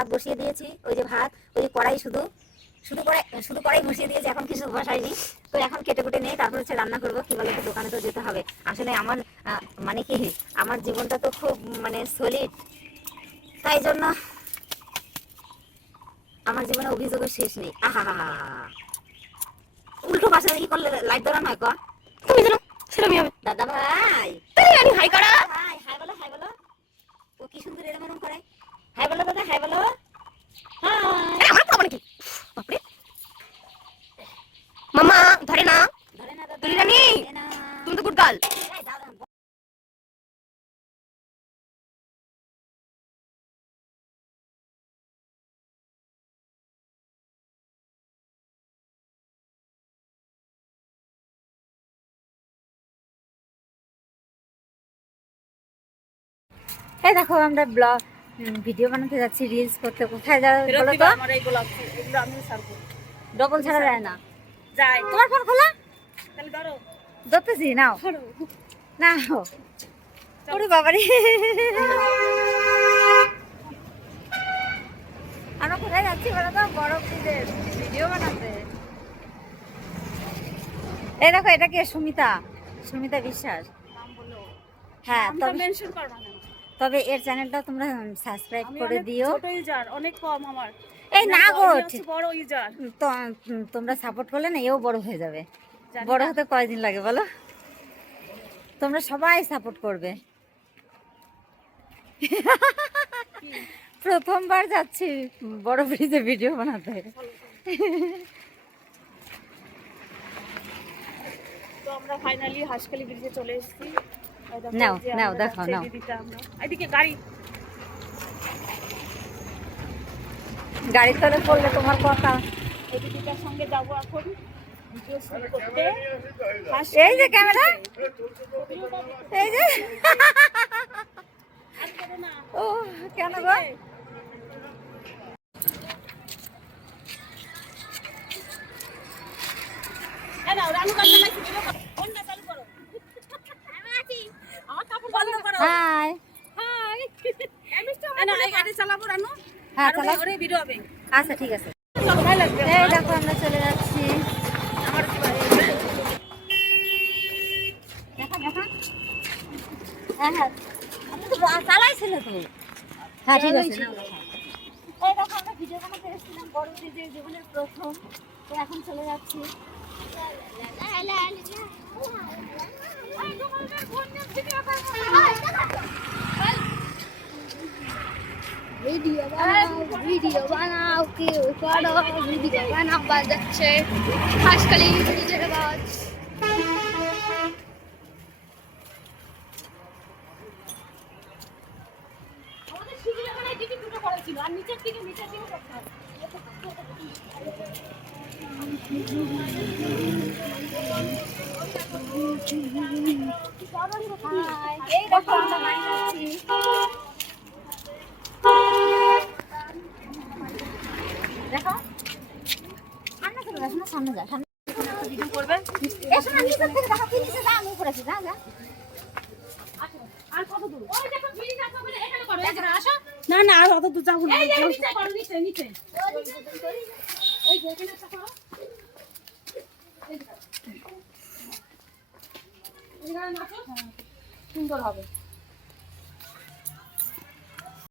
ভাত বসিয়ে দিয়েছি, ওই যে ভাত, ওই কড়াই শুধু শুধু কড়াই বসিয়ে দিয়েছি, এখন কিছু বসাইনি। তো এখন কেটে কুটে নিয়ে তারপর হচ্ছে রান্না করবো। কি বলতো, দোকানে তো যেতে হবে। আসলে আমার মানে কি, আমার জীবনটা তো খুব মানে সলিড, তাই জন্য আমার জীবনে অভিযোগের শেষ নেই। আহা, উল্টো পাশে ই করলে লাইট ধরা নয় কর, তুমি জানো সেটা আমি হবে। দাদা ভাই, আমি হাই করা, হাই হাই বলো, হাই বলো। ও কি সুন্দর এরকম এরকম করে। হাই বলো দাদা, হাই বলো। হাই, আমার তো মানে কি, বাপরে মামা ধরে না, ধরে না দাদা, রানী তুমি তো গুড গার্ল। এই দেখো আমরা ব্লগ ভিডিও বানাতে যাচ্ছি, রিলস করতে। কোথায় যাও বলো তো? আমার এইগুলো আমি সার্ভ করব। ডবল ছাড়া যায় না। যাই, তোমার ফোন খোলা? তাহলে ধরো। ধরতেছি, নাও নাও। ওরে বাবারে, আমরা কোথায় যাচ্ছি বলো তো? বরফ ভিডিও বানাতে। এই দেখো, এটা কে? সুমিতা বিশ্বাস। হ্যাঁ, তবে মেনশন করব না। তবে এর চ্যানেলটা তোমরা সাবস্ক্রাইব করে দিও। ছোট ইউজার, অনেক কম আমার। এই না গো, বড় ইউজার। তো তোমরা সাপোর্ট করলে না, এও বড় হয়ে যাবে। বড় হতে কয়দিন লাগে বলো? তোমরা সবাই সাপোর্ট করবে। প্রথমবার যাচ্ছি বড় ব্রিজে ভিডিও বানাতে। তো আমরা ফাইনালি হাসখালি ব্রিজে চলে এসেছি। নাও নাও, দেখাও, নাও। এদিকে গাড়ি তলে পড়লে তোমার কথা। এই দিদিটার সঙ্গে যাবো এখন ভিডিও শুট করতে। এই যে ক্যামেরা, এই যে। ও কেন গো? হাই চালাবো রানু। হ্যাঁ চালাও। ভিডিও হবে। আচ্ছা ঠিক আছে। এই দেখো আমরা চলে যাচ্ছি। হ্যাঁ হ্যাঁ, আমি তো চালাইছিলে তো। হ্যাঁ ঠিক আছে। এই দেখো আমরা ভিডিও বানাতে এসেছিলাম বড় ব্রিজে, জীবনের প্রথম। তো এখন চলে যাচ্ছি। ভিডিও বানাও, কেউ করো ভিডিও বানাও, বাজাচ্ছে হাসখালি ব্রিজের আওয়াজ। এই দেখো আমরা লাইন আছি। দেখো সামনে চলে যাস না, সামনে যা, সামনে ভিডিও করবে। এসো না, নিচে থেকে দেখো কি নিচে, যা আমি উপরে আছি, যা যা। আর কত দূর? ওই দেখো ব্রিজ আছে, ওখানে এখানে করো, এখানে আসো। না না, আর অত দূর যাবো না। এই যে নিচে করো, নিচে নিচে। এই যে এখানে একটা করো। এই যে এখানে নাচো, সুন্দর হবে।